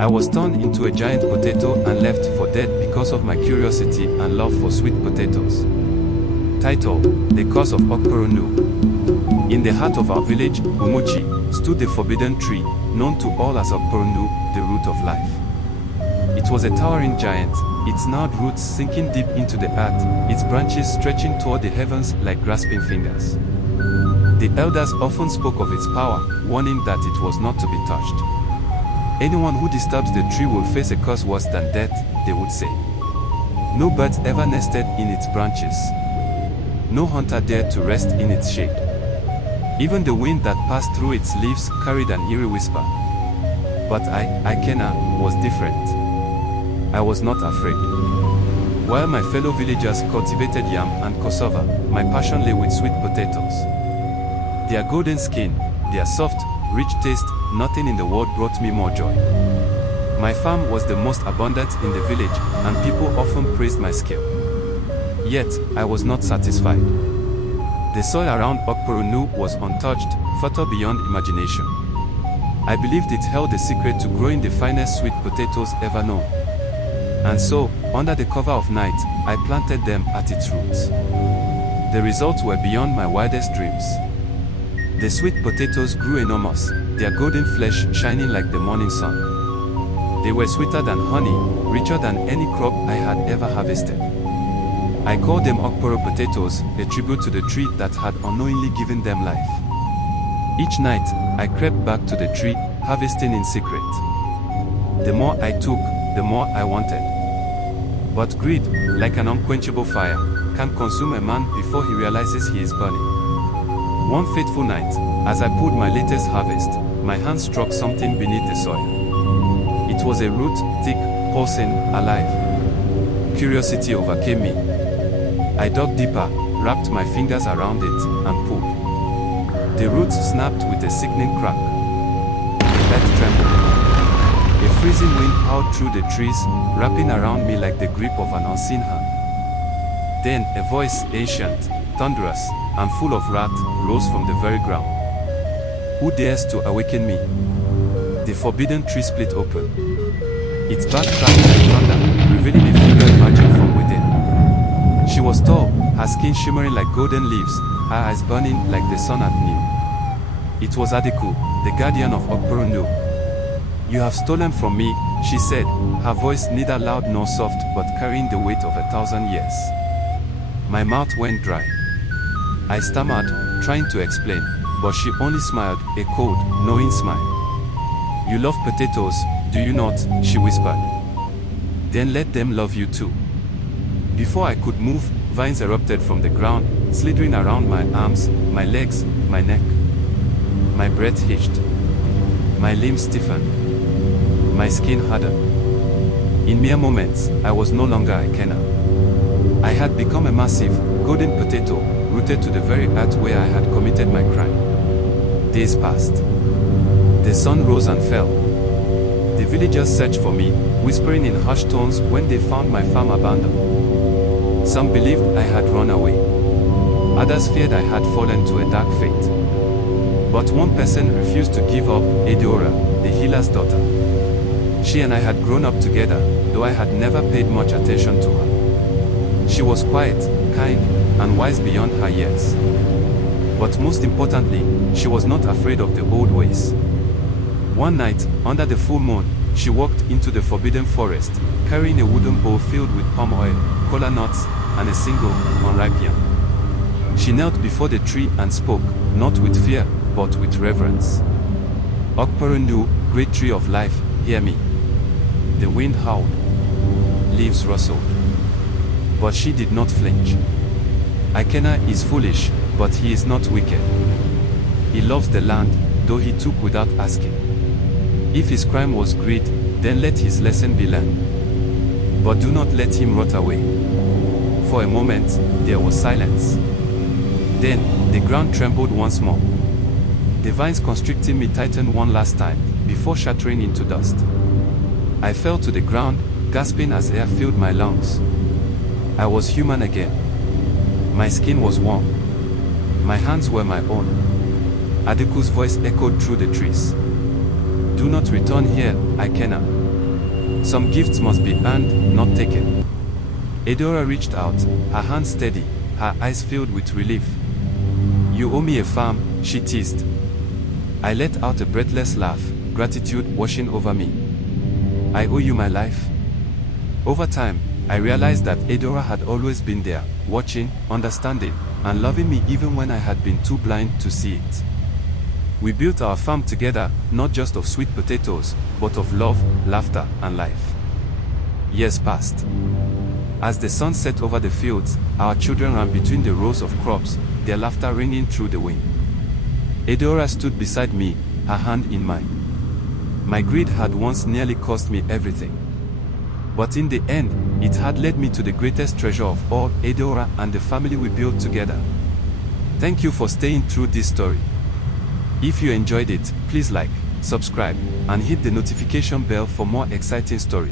I was turned into a giant potato and left for dead because of my curiosity and love for sweet potatoes. Title: The Curse of Ukpuru Ndu. In the heart of our village, Umuchi, stood the forbidden tree, known to all as Ukpuru Ndu, the root of life. It was a towering giant, its gnarled roots sinking deep into the earth, its branches stretching toward the heavens like grasping fingers. The elders often spoke of its power, warning that it was not to be touched. Anyone who disturbs the tree will face a curse worse than death, they would say. No birds ever nested in its branches. No hunter dared to rest in its shade. Even the wind that passed through its leaves carried an eerie whisper. But I, Kenna, was different. I was not afraid. While my fellow villagers cultivated yam and cassava, my passion lay with sweet potatoes. Their golden skin, their soft, rich taste, nothing in the world brought me more joy. My farm was the most abundant in the village, and people often praised my skill. Yet, I was not satisfied. The soil around Ukpuru Ndu was untouched, fertile beyond imagination. I believed it held the secret to growing the finest sweet potatoes ever known. And so, under the cover of night, I planted them at its roots. The results were beyond my wildest dreams. The sweet potatoes grew enormous, their golden flesh shining like the morning sun. They were sweeter than honey, richer than any crop I had ever harvested. I called them Ukpuru potatoes, a tribute to the tree that had unknowingly given them life. Each night, I crept back to the tree, harvesting in secret. The more I took, the more I wanted. But greed, like an unquenchable fire, can consume a man before he realizes he is burning. One fateful night, as I pulled my latest harvest, my hand struck something beneath the soil. It was a root, thick, pulsing, alive. Curiosity overcame me. I dug deeper, wrapped my fingers around it, and pulled. The roots snapped with a sickening crack. The earth trembled. A freezing wind howled through the trees, wrapping around me like the grip of an unseen hand. Then a voice, ancient, thunderous, and full of wrath, rose from the very ground. Who dares to awaken me? The forbidden tree split open. Its bark cracked like thunder, revealing a figure emerging from within. She was tall, her skin shimmering like golden leaves, her eyes burning like the sun at noon. It was Adeku, the guardian of Ukpuru Ndu. You have stolen from me, she said, her voice neither loud nor soft but carrying the weight of 1,000 years. My mouth went dry. I stammered, trying to explain, but she only smiled, a cold, knowing smile. You love potatoes, do you not? She whispered. Then let them love you too. Before I could move, vines erupted from the ground, slithering around my arms, my legs, my neck. My breath hitched. My limbs stiffened. My skin hardened. In mere moments, I was no longer a Kenna. I had become a massive, golden potato, rooted to the very earth where I had committed my crime. Days passed. The sun rose and fell. The villagers searched for me, whispering in hushed tones when they found my farm abandoned. Some believed I had run away. Others feared I had fallen to a dark fate. But one person refused to give up, Edeora, the healer's daughter. She and I had grown up together, though I had never paid much attention to her. She was quiet, kind, and wise beyond her years. But most importantly, she was not afraid of the old ways. One night, under the full moon, she walked into the forbidden forest, carrying a wooden bowl filled with palm oil, kola nuts, and a single, unripe yam. She knelt before the tree and spoke, not with fear, but with reverence. Ukpuru Ndu, great tree of life, hear me. The wind howled. Leaves rustled. But she did not flinch. Ikena is foolish, but he is not wicked. He loves the land, though he took without asking. If his crime was greed, then let his lesson be learned. But do not let him rot away. For a moment, there was silence. Then, the ground trembled once more. The vines constricting me tightened one last time, before shattering into dust. I fell to the ground, gasping as air filled my lungs. I was human again. My skin was warm. My hands were my own. Adeku's voice echoed through the trees. Do not return here, Ikena. Some gifts must be earned, not taken. Eudora reached out, her hands steady, her eyes filled with relief. You owe me a farm, she teased. I let out a breathless laugh, gratitude washing over me. I owe you my life. Over time, I realized that Eudora had always been there, watching, understanding, and loving me even when I had been too blind to see it. We built our farm together, not just of sweet potatoes, but of love, laughter, and life. Years passed. As the sun set over the fields, our children ran between the rows of crops, their laughter ringing through the wind. Eudora stood beside me, her hand in mine. My greed had once nearly cost me everything. But in the end, it had led me to the greatest treasure of all, Eudora and the family we built together. Thank you for staying through this story. If you enjoyed it, please like, subscribe, and hit the notification bell for more exciting stories.